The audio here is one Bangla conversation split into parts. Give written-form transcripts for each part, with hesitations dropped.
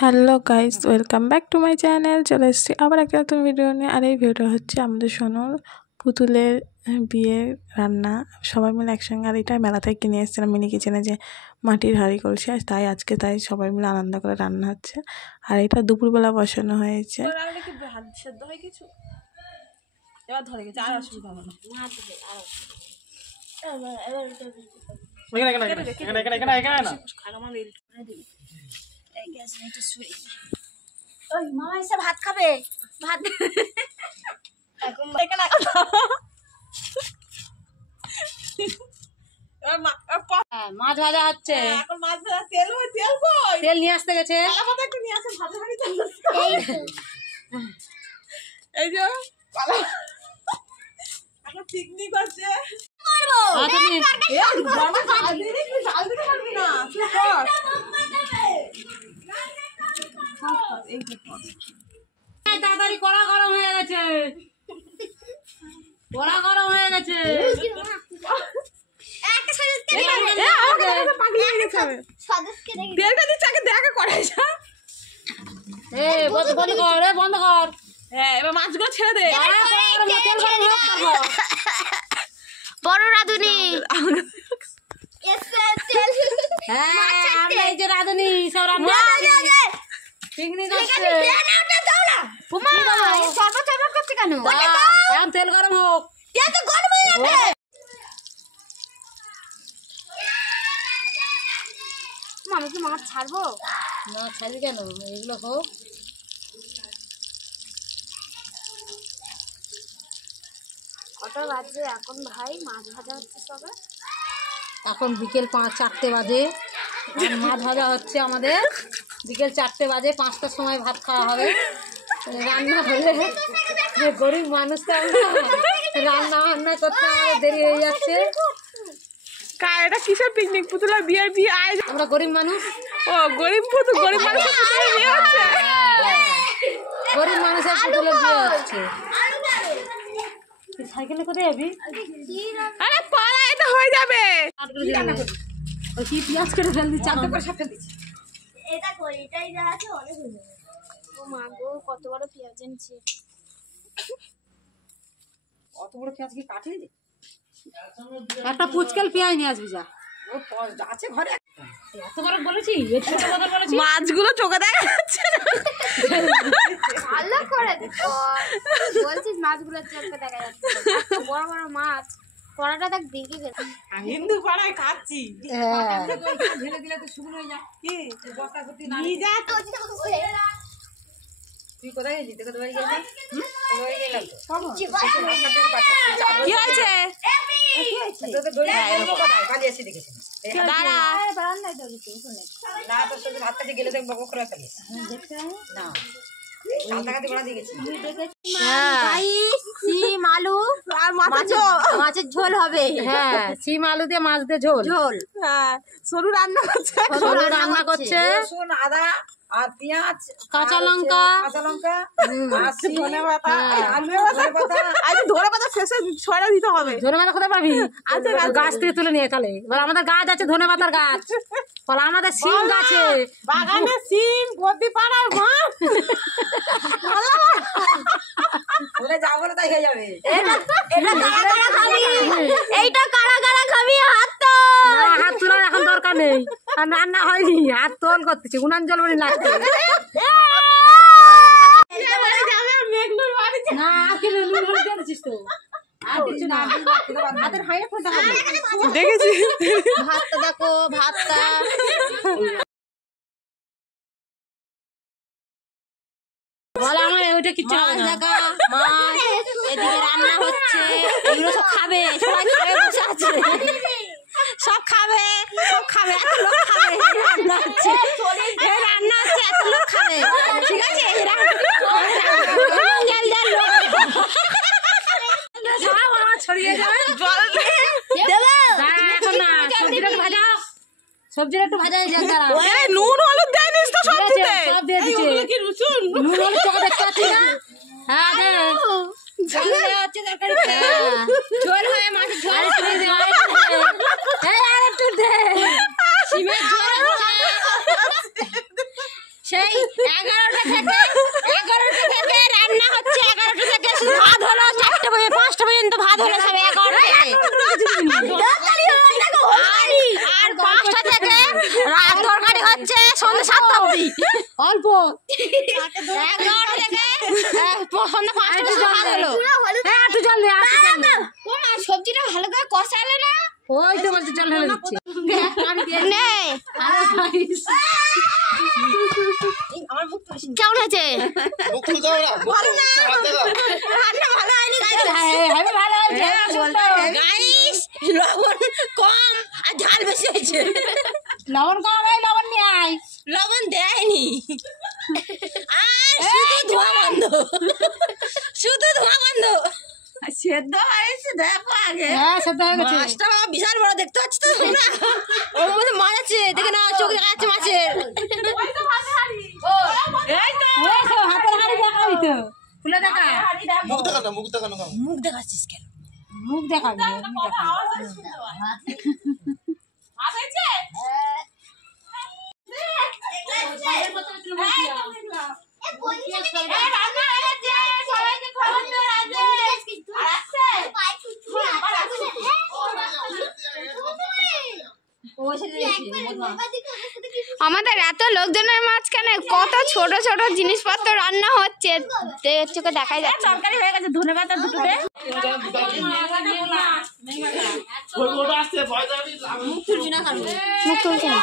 Hello guys, welcome back to my channel. চলে এসেছি আবার একটা নতুন ভিডিও নিয়ে। আর এই ভিডিওটা হচ্ছে আমাদের সোনুর পুতুলের বিয়ের রান্না সবাই মিলে একসঙ্গে। আর এটা মেলা থেকে কিনে এসেছিলাম মিনি কিচেনে, যে মাটির হাঁড়ি কলসি, তাই সবাই মিলে আনন্দ করে রান্না হচ্ছে। আর এটা দুপুরবেলা বসানো হয়েছে। ভাত খাবে, ভাত মাছ ভাজা হচ্ছে। এখন মাছ ভাজা তেল নিয়ে আসতে গেছে। এই যে পিকনিক হচ্ছে। তাড়াতাড়ি কড়া গরম হয়ে গেছে, কড়া গরম হয়ে গেছে। বন্ধ কর, বন্ধ কর। হ্যাঁ, এবার মাছগুলো ছেড়ে দে। বড় রাঁধুনি, এই যে রাঁধুনি সব রান্না পিকনিক হচ্ছে। এখন তেল গরম হোক। আমি কি মাছ ছাড়বো না? ছাড়বি কেন? এগুলো হোক। কটা বাজে এখন ভাই? মাছ ভাজা হচ্ছে সবে। এখন বিকেল 4টে বাজে, মাছ ভাজা হচ্ছে আমাদের। বিকেল 4টে বাজে, 5টার সময় ভাত খাওয়া হবে। রান্না হলে গরিব মানুষ তো রান্না বান্না করতে আমাদের দেরি হয়ে যাচ্ছে। এটা কিসের পিকনিক? পুতুলের বিয়ের বিয়ে আয়োজন। আমরা গরিব মানুষ। ও গরিব পুতুল, গরিব মানুষের বিয়ে হচ্ছে। গরিব মানুষের পুতুলের বিয়ে হচ্ছে। সাইকেলে কোথায় যাবি? আরে পালা, এটা হয়ে যাবে। ওই কি পেঁয়াজ কেটে ফেল দিচ্ছে, চারটে করে সব ফেল দিচ্ছে। এটা করি, এটাই যা আছে অনেক হয়ে যাবে। ও মা গো, কত বড় পেঁয়াজ এনেছে। অত বড় পেঁয়াজ কি কাটলি? একটা পুচকেল পেঁয়াজ নিয়ে আসবি যা, আছে ঘরে। এত বড় বলেছি, মাছগুলো চোখে দেখা যাচ্ছে না। ভালো করে দেখো, বলছিস মাছগুলো চোখে দেখা যাচ্ছে। বড় বড় মাছ, কড়াটা দেখ দিকে গেছে। হিন্দু পাড়ায় খাচ্ছি। ঢেলে দিলে তো শুকনো হয়ে যায়। কি বস্তা ভর্তি না নিয়ে যা। তুই কোথায় গেছিস? তোকে বাড়ি গেলি? বাড়ি গেলাম তো। কি হয়েছে? তোকে দড়ি কোথায় কাজে এসে দেখেছি। দাঁড়া, বারান্দায় তো দিতে শুনে। না তোর সাথে ভাত কাছে গেলে দেখ বকর করে ফেলিস। দেখতে না কালটাকাতে বড়া দিয়ে গেছি। সিম আলু আর মাছের ঝোল হবে। হ্যাঁ, সিম আলু দিয়ে মাছ দিয়ে ঝোল। হ্যাঁ, সরু রান্না করছে। সরু রান্না করছে। রসুন, আদা আর পেঁয়াজ, কাঁচা লঙ্কা, আর ধনেপাতা, ধনেপাতা। ধনেপাতা শেষে ছড়া দিতে হবে। ধনেপাতা কোথায় পাবি? গাছ থেকে তুলে নিয়ে খালে। এবার আমাদের গাছ আছে, ধনেপাতার গাছ। বলে আমাদের সিম গাছে, বাগানে সিম প্রতি পাড়ায় মাছ। বলে যা বলে তাই হয়ে যাবে। এইটা কারা কারা খাবি? হাত তো না, হাত তোলার এখন দরকার নেই। আর রান্না হয়নি, হাত তোল করতেছি, উনান জল বাড়ি লাগছে। না কি নুন হলুদ দিয়ে দিছিস তো? আর কিছু না, হাতের হাইয়ে ফোটা হবে। দেখেছি ভাতটা দেখো, ভাতটা বলে আমার ওইটা কিচ্ছু হবে না। মাছ এদিকে রান্না হচ্ছে। এগুলো সব খাবে, সবাই খাবে, বসে আছে। সব খাবে, সব খাবে, এত লোক খাবে। রান্না হচ্ছে, এই রান্না হচ্ছে, এত লোক খাবে। ঠিক আছে, এই ছড়িয়ে যাবে। এখন না, সবজিটা একটু ভাজা, সবজিটা একটু ভাজা হয়ে যাক। নুন হলুদ দেয় নিস তো সবজিতে? সব দিয়ে দিচ্ছে। নুন হলুদ চোখে দেখতে পাচ্ছি না। হ্যাঁ দে, ঝোল হচ্ছে তরকারি। ঝোল হবে, মাছের ঝোল। সিমের ঝোল, সেই সেই 11টা থেকে রান্না হচ্ছে, 11টা থেকে শুধু ভাত হলো 4টা পর্যন্ত 5টা পর্যন্ত ভাত হলো সব 11টা থেকে। আর 5টা থেকে রাত তরকারি হচ্ছে সন্ধ্যা 7টা অবধি অল্প। 11টা থেকে সন্ধ্যা 5টা পর্যন্ত ভাত হলো। হ্যাঁ একটু জল দে। ও মা সবজিটা ভালো করে কষালে না? ওই তো বলছে জল ঢেলে দিচ্ছে। আমার মুখ কেমন হয়েছে? রান্না ভালো হয়নি ভালো হয়েছে গাইস, লবণ কম আর ঝাল বেশি হয়েছে। লবণ কম হয়, লবণ নিয়ে আয়। লবণ দেয়নি আর শুধু ধোঁয়া বন্ধ, শুধু ধোঁয়া বন্ধ। সেদ্ধ হয়েছে দেখো আগে। হ্যাঁ সেদ্ধ হয়ে গেছে। মাছটা বাবা বিশাল বড়, দেখতে পাচ্ছ তো তোমরা? ওর মধ্যে মাছ আছে, দেখে না চোখ দেখা যাচ্ছে মাছের। হাতের হাড়ি দেখাবি তো, খুলে দেখা। মুখ দেখাচ্ছিস কেন? মুখ দেখাবি। আমাদের এত লোকজনের মাঝখানে কত ছোট ছোট জিনিসপত্র রান্না হচ্ছে, চোখে দেখাই যাচ্ছে। তরকারি হয়ে গেছে, ধন্যবাদ দুটো দে। মুখ তুলছে না।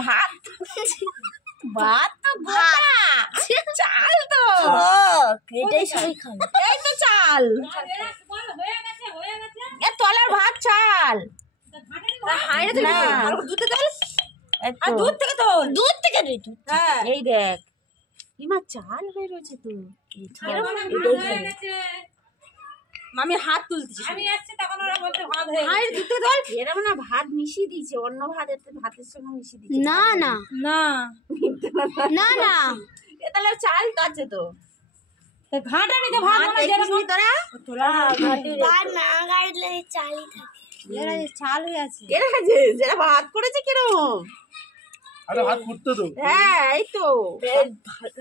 ভাত ভাত তো ভাত চাল তো এটাই সবাই খাবে। এই তো চাল এ তলার ভাত চাল না দুধ থেকে তোল আর দুধ থেকে তোল দুধ থেকে দুই দুধ। হ্যাঁ এই দেখ ইমা চাল হয়ে রয়েছে তো। মামি হাত তুলতেছি আমি আসছি তখন ওরা বলতে ভাত হয়ে গেছে। দুধ থেকে তোল এরকম না ভাত মিশিয়ে দিয়েছে অন্য ভাতের সঙ্গে মিশিয়ে দিয়েছে না না না না না এ তাহলে চাল আছে তো ঘাটা নিতে ভাত মানে যেরকম তোরা ভাত না গাড়লে চালই থাকে। এরা যে চাল হয়ে আছে। এরা যেটা ভাত করেছে কিরম আরে হাত ফুটতো তো। হ্যাঁ এই তো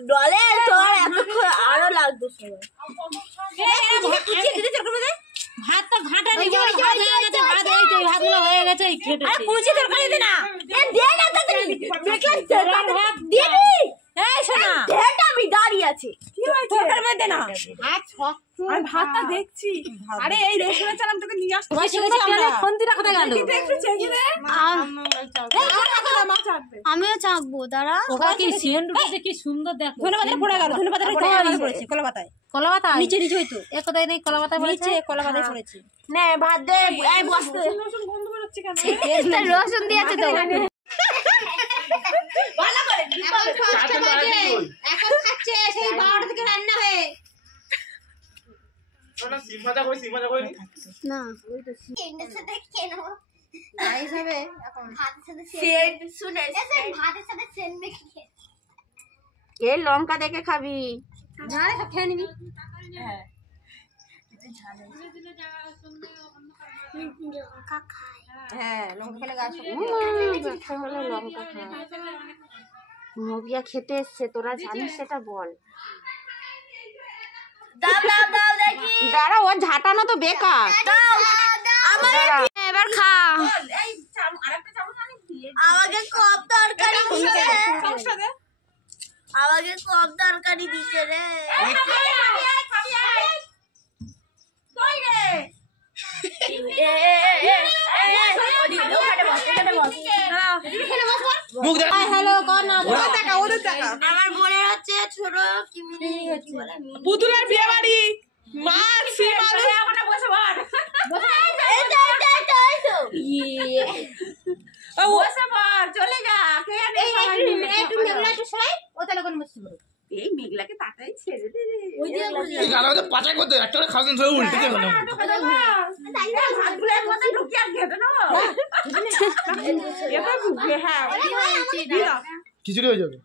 ডলে তোর এতক্ষণ আরো লাগতো সবাই। ভাত তো ঘাটা নিতে ভাত হয়ে গেছে, ভাত এই তো ভাতগুলো হয়ে গেছে এই খেটেছে। আরে কুচি তরকারি দে না এ দে না তাড়াতাড়ি দেখলাম ভাত দিয়ে দিবি। এই শোনা দেটা আমি দাঁড়িয়ে আছি। কি হয়েছে তরকারি মধ্যে দে না ভাত শক্ত। আমি ভাতটা দেখছি আরে এই রেস্টুরেন্টে চালাম তোকে নিয়ে আসতে তোমার সঙ্গে তেলে খন্তিটা কোথায় গেল? একটু চেয়ে দে মাছ আনতে আমিও চাকবো দাঁড়া। ওটা কি সেন্ট উঠেছে, কি সুন্দর দেখো। ধনেপাতা পড়ে গেল ধনেপাতা পড়েছে কলা পাতায় কলা পাতা নিচে নিচে হইতো এ কোথায় নেই কলা পাতা পড়েছে। কলা পাতায় পড়েছে নে ভাত দে এই বসতে রসুন দিয়েছে তো। ভালো করে এখন খাচ্ছে সেই 12টা থেকে রান্না হয়ে না সিম ভাজা কই না ওই তো এন্ডের সাথে খেয়ে নেবো গাইস হবে এখন ভাতের সাথে সেন্ট শুনে ভাতের সাথে সেন্ট মেখে খেয়ে এই লঙ্কা দেখে খাবি ঝাড়ে সব খেয়ে নিবি। হ্যাঁ লঙ্কা খায়। হ্যাঁ লঙ্কা খেলে গাছ ব্যথা হলে লঙ্কা খায়। মুগিয়া খেতে এসছে তোরা জানিস সেটা বল দাও দাও দাও দেখি দাঁড়া ও ঝাঁটানো তো বেকার দাও আমার এবার খা। আমাকে কম তরকারি দিছে আমাকে কম তরকারি দিছে রে। হ্যালো কর না। আমার মনে হচ্ছে ছোট কি বলে পুতুলের বিয়ে বাড়ি মাছ সিম আলু বসে পড় চলে যা এই মেঘলাকে তাড়াতাড়ি ছেড়ে দে রে এই গানা তো পাচাই করতে একটা করে খাওয়ান সব উল্টে গেল। ভাতগুলোর মধ্যে ঢুকিয়ে আর ঘেটে নেবো এবার ঢুকবে হ্যাঁ খিচুড়ি হয়ে যাবে।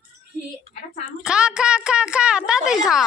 খা খা খা খা তাড়াতাড়ি খা।